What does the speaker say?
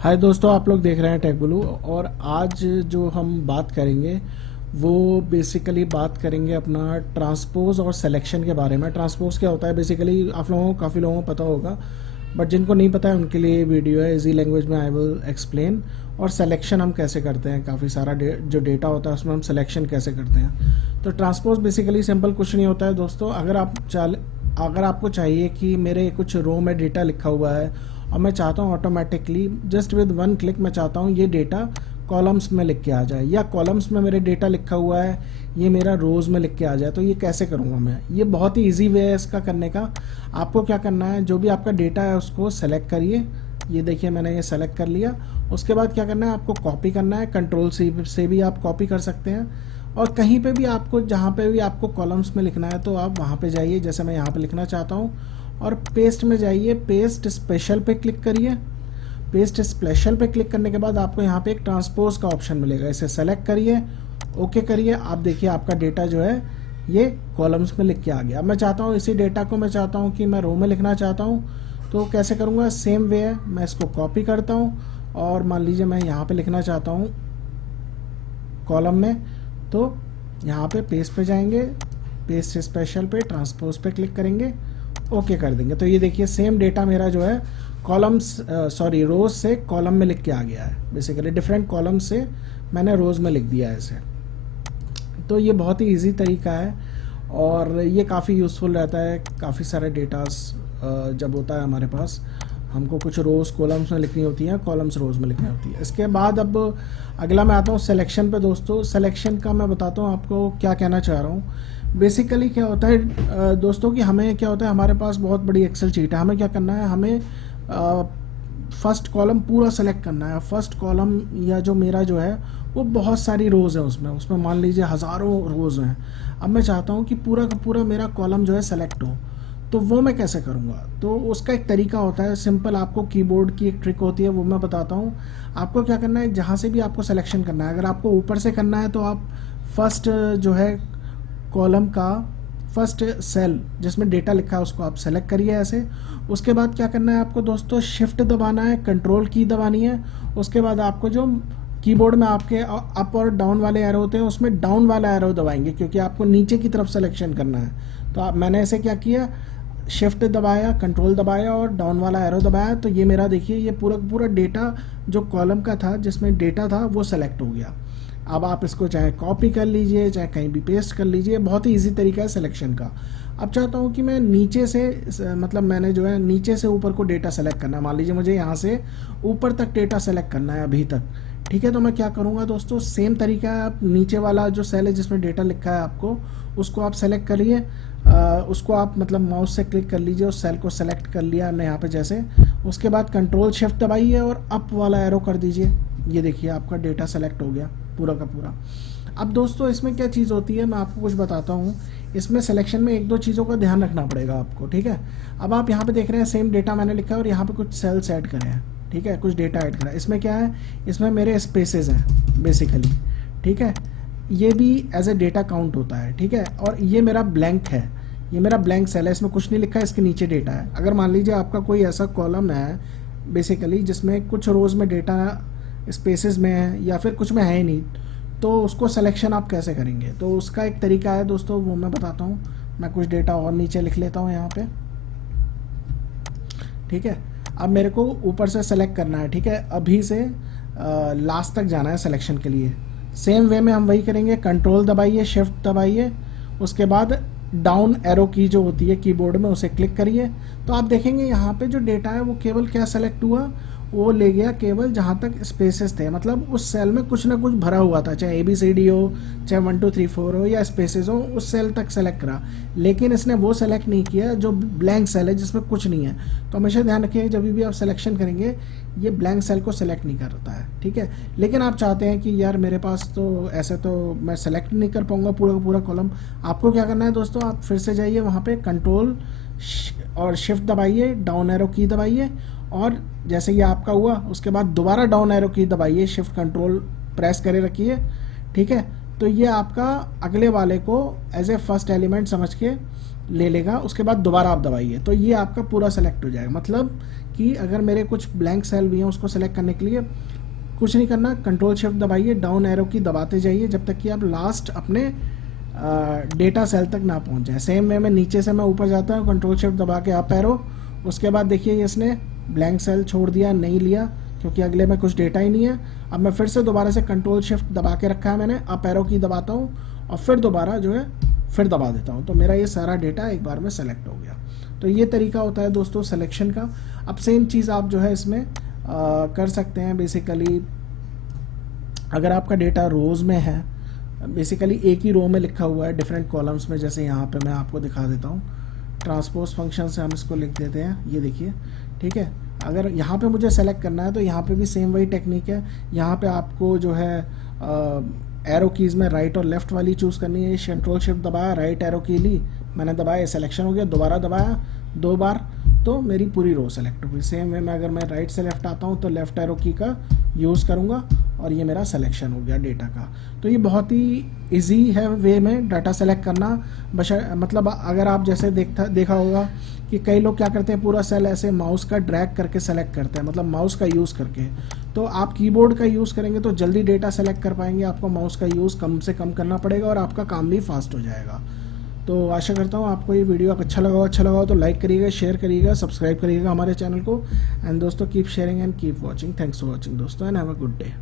हाय दोस्तों, आप लोग देख रहे हैं टेक ब्लू। और आज जो हम बात करेंगे वो बेसिकली बात करेंगे अपना ट्रांसपोज और सिलेक्शन के बारे में। ट्रांसपोज क्या होता है बेसिकली आप लोगों को काफ़ी लोगों को पता होगा, बट जिनको नहीं पता है उनके लिए ये वीडियो है। इजी लैंग्वेज में आई विल एक्सप्लेन। और सिलेक्शन हम कैसे करते हैं, काफ़ी सारा जो डेटा होता है उसमें हम सिलेक्शन कैसे करते हैं। तो ट्रांसपोज बेसिकली सिंपल कुछ नहीं होता है दोस्तों। अगर आपको चाहिए कि मेरे कुछ रो में डेटा लिखा हुआ है और मैं चाहता हूँ automatically just with one click मैं चाहता हूँ ये डेटा कॉलम्स में लिख के आ जाए, या कॉलम्स में मेरे डेटा लिखा हुआ है ये मेरा रोज़ में लिख के आ जाए, तो ये कैसे करूँगा मैं। ये बहुत ही इजी वे है इसका करने का। आपको क्या करना है, जो भी आपका डेटा है उसको सेलेक्ट करिए। ये देखिए मैंने ये सेलेक्ट कर लिया। उसके बाद क्या करना है, आपको कॉपी करना है। कंट्रोल से भी आप कॉपी कर सकते हैं। और कहीं पे भी आपको, जहाँ पे भी आपको कॉलम्स में लिखना है तो आप वहाँ पे जाइए। जैसे मैं यहाँ पे लिखना चाहता हूँ और पेस्ट में जाइए, पेस्ट स्पेशल पे क्लिक करिए। पेस्ट स्पेशल पे क्लिक करने के बाद आपको यहाँ पे एक ट्रांसपोज का ऑप्शन मिलेगा, इसे सेलेक्ट करिए, ओके करिए। आप देखिए आपका डेटा जो है ये कॉलम्स में लिख के आ गया। अब मैं चाहता हूँ इसी डेटा को मैं चाहता हूँ कि मैं रो में लिखना चाहता हूँ, तो कैसे करूँगा, सेम वे है। मैं इसको कॉपी करता हूँ और मान लीजिए मैं यहाँ पे लिखना चाहता हूँ कॉलम में, तो यहाँ पे पेस्ट पे जाएंगे, पेस्ट स्पेशल पे ट्रांसपोज पे क्लिक करेंगे, ओके कर देंगे। तो ये देखिए सेम डेटा मेरा जो है रोज से कॉलम में लिख के आ गया है। बेसिकली डिफरेंट कॉलम से मैंने रोज में लिख दिया है इसे। तो ये बहुत ही इजी तरीका है और ये काफ़ी यूज़फुल रहता है। काफ़ी सारे डेटास जब होता है हमारे पास, हमको कुछ रोज़ कॉलम्स में लिखनी होती हैं, कॉलम्स रोज़ में लिखनी होती है। इसके बाद अब अगला मैं आता हूँ सिलेक्शन पे दोस्तों। सिलेक्शन का मैं बताता हूँ आपको क्या कहना चाह रहा हूँ। बेसिकली क्या होता है दोस्तों कि हमें क्या होता है, हमारे पास बहुत बड़ी एक्सेल शीट है। हमें क्या करना है, हमें फर्स्ट कॉलम पूरा सेलेक्ट करना है। फर्स्ट कॉलम या जो मेरा जो है वो बहुत सारी रोज़ है, उसमें मान लीजिए हज़ारों रोज़ हैं। अब मैं चाहता हूँ कि पूरा का पूरा मेरा कॉलम जो है सेलेक्ट हो, तो वो मैं कैसे करूँगा। तो उसका एक तरीका होता है सिंपल, आपको कीबोर्ड की एक ट्रिक होती है, वो मैं बताता हूँ। आपको क्या करना है, जहाँ से भी आपको सिलेक्शन करना है, अगर आपको ऊपर से करना है तो आप फर्स्ट जो है कॉलम का फर्स्ट सेल जिसमें डेटा लिखा है उसको आप सेलेक्ट करिए ऐसे। उसके बाद क्या करना है आपको दोस्तों, शिफ्ट दबाना है, कंट्रोल की दबानी है। उसके बाद आपको जो कीबोर्ड में आपके अप और डाउन वाले एरो होते हैं उसमें डाउन वाला एरो दबाएंगे, क्योंकि आपको नीचे की तरफ सिलेक्शन करना है। तो मैंने ऐसे क्या किया, शिफ्ट दबाया, कंट्रोल दबाया और डाउन वाला एरो दबाया, तो ये मेरा देखिए ये पूरा डेटा जो कॉलम का था जिसमें डेटा था वो सेलेक्ट हो गया। अब आप इसको चाहे कॉपी कर लीजिए चाहे कहीं भी पेस्ट कर लीजिए, बहुत ही इजी तरीका है सिलेक्शन का। अब चाहता हूँ कि मैं नीचे से, मतलब मैंने जो है नीचे से ऊपर को डेटा सेलेक्ट करना है। मान लीजिए मुझे यहाँ से ऊपर तक डेटा सेलेक्ट करना है अभी तक, ठीक है। तो मैं क्या करूँगा दोस्तों, सेम तरीका है। आप नीचे वाला जो सेल है जिसमें डेटा लिखा है आपको, उसको आप सेलेक्ट करिए। उसको आप मतलब माउस से क्लिक कर लीजिए, उस सेल को सेलेक्ट कर लिया हमने यहाँ पे जैसे। उसके बाद कंट्रोल शिफ्ट दबाइए और अप वाला एरो कर दीजिए। ये देखिए आपका डेटा सेलेक्ट हो गया पूरा का पूरा। अब दोस्तों इसमें क्या चीज़ होती है, मैं आपको कुछ बताता हूँ। इसमें सिलेक्शन में एक दो चीज़ों का ध्यान रखना पड़ेगा आपको, ठीक है। अब आप यहाँ पे देख रहे हैं सेम डेटा मैंने लिखा है और यहाँ पे कुछ सेल्स ऐड करे हैं, ठीक है, कुछ डेटा ऐड करा है। इसमें क्या है, इसमें मेरे स्पेसेस हैं बेसिकली, ठीक है। ये भी एज ए डेटा काउंट होता है, ठीक है। और ये मेरा ब्लैंक है, ये मेरा ब्लैंक सेल है, इसमें कुछ नहीं लिखा है, इसके नीचे डेटा है। अगर मान लीजिए आपका कोई ऐसा कॉलम है बेसिकली जिसमें कुछ रोज़ में डेटा स्पेसेस में है या फिर कुछ में है ही नहीं, तो उसको सिलेक्शन आप कैसे करेंगे। तो उसका एक तरीका है दोस्तों, वो मैं बताता हूँ। मैं कुछ डेटा और नीचे लिख लेता हूँ यहाँ पे, ठीक है। अब मेरे को ऊपर से सेलेक्ट करना है, ठीक है, अभी से लास्ट तक जाना है सिलेक्शन के लिए। सेम वे में हम वही करेंगे, कंट्रोल दबाइए, शिफ्ट दबाइए, उसके बाद डाउन एरो की जो होती है कीबोर्ड में उसे क्लिक करिए। तो आप देखेंगे यहाँ पे जो डेटा है वो केवल क्या सेलेक्ट हुआ, वो ले गया केवल जहाँ तक स्पेसेस थे, मतलब उस सेल में कुछ ना कुछ भरा हुआ था, चाहे ABCD हो, चाहे 1 2 3 4 हो या स्पेसेस हो, उस सेल तक सेलेक्ट करा। लेकिन इसने वो सेलेक्ट नहीं किया जो ब्लैंक सेल है जिसमें कुछ नहीं है। तो हमेशा ध्यान रखिए जब भी आप सिलेक्शन करेंगे ये ब्लैंक सेल को सेलेक्ट नहीं करता है, ठीक है। लेकिन आप चाहते हैं कि यार मेरे पास तो ऐसे तो मैं सेलेक्ट नहीं कर पाऊंगा पूरा पूरा कॉलम। आपको क्या करना है दोस्तों, आप फिर से जाइए वहाँ पे, कंट्रोल और शिफ्ट दबाइए, डाउन एरो की दबाइए, और जैसे ये आपका हुआ उसके बाद दोबारा डाउन एरो की दबाइए, शिफ्ट कंट्रोल प्रेस करे रखिए, ठीक है। तो ये आपका अगले वाले को एज ए फर्स्ट एलिमेंट समझ के ले लेगा, उसके बाद दोबारा आप दबाइए तो ये आपका पूरा सेलेक्ट हो जाएगा। मतलब कि अगर मेरे कुछ ब्लैंक सेल भी हैं उसको सेलेक्ट करने के लिए कुछ नहीं करना, कंट्रोल शिफ्ट दबाइए, डाउन एरो की दबाते जाइए जब तक कि आप लास्ट अपने डेटा सेल तक ना पहुंच जाए। सेम वे में नीचे से मैं ऊपर जाता हूँ, कंट्रोल शिफ्ट दबा के अप एरो, उसके बाद देखिए इसने ब्लैंक सेल छोड़ दिया, नहीं लिया क्योंकि अगले में कुछ डेटा ही नहीं है। अब मैं फिर से दोबारा से कंट्रोल शिफ्ट दबा के रखा है मैंने, अप एरो की दबाता हूँ और फिर दोबारा जो है फिर दबा देता हूँ, तो मेरा ये सारा डेटा एक बार में सेलेक्ट हो गया। तो ये तरीका होता है दोस्तों सिलेक्शन का। अब सेम चीज़ आप जो है इसमें कर सकते हैं। बेसिकली अगर आपका डेटा रोज़ में है, बेसिकली एक ही रो में लिखा हुआ है डिफरेंट कॉलम्स में, जैसे यहाँ पे मैं आपको दिखा देता हूँ, ट्रांसपोज फंक्शन से हम इसको लिख देते हैं, ये देखिए, ठीक है। अगर यहाँ पे मुझे सेलेक्ट करना है तो यहाँ पे भी सेम वही टेक्निक है। यहाँ पे आपको जो है एरो कीज़ में राइट और लेफ़्ट वाली चूज़ करनी है। कंट्रोल शिफ्ट दबाया, राइट एरो की ली, मैंने दबाया, सिलेक्शन हो गया, दोबारा दबाया 2 बार तो मेरी पूरी रो सेलेक्ट हो गई। सेम वे में अगर मैं राइट से लेफ़्ट आता हूँ तो लेफ़्ट एरो की का यूज़ करूँगा और ये मेरा सिलेक्शन हो गया डेटा का। तो ये बहुत ही इजी है वे में डाटा सेलेक्ट करना। मतलब अगर आप जैसे देखा होगा कि कई लोग क्या करते हैं, पूरा सेल ऐसे माउस का ड्रैग करके सेलेक्ट करते हैं, मतलब माउस का यूज़ करके। तो आप कीबोर्ड का यूज़ करेंगे तो जल्दी डेटा सेलेक्ट कर पाएंगे, आपको माउस का यूज़ कम से कम करना पड़ेगा और आपका काम भी फास्ट हो जाएगा। तो आशा करता हूँ आपको ये वीडियो अच्छा लगा हो तो लाइक करिएगा, शेयर करिएगा, सब्सक्राइब करिएगा हमारे चैनल को। एंड दोस्तों keep sharing and keep watching. Thanks for watching दोस्तों and have a good day.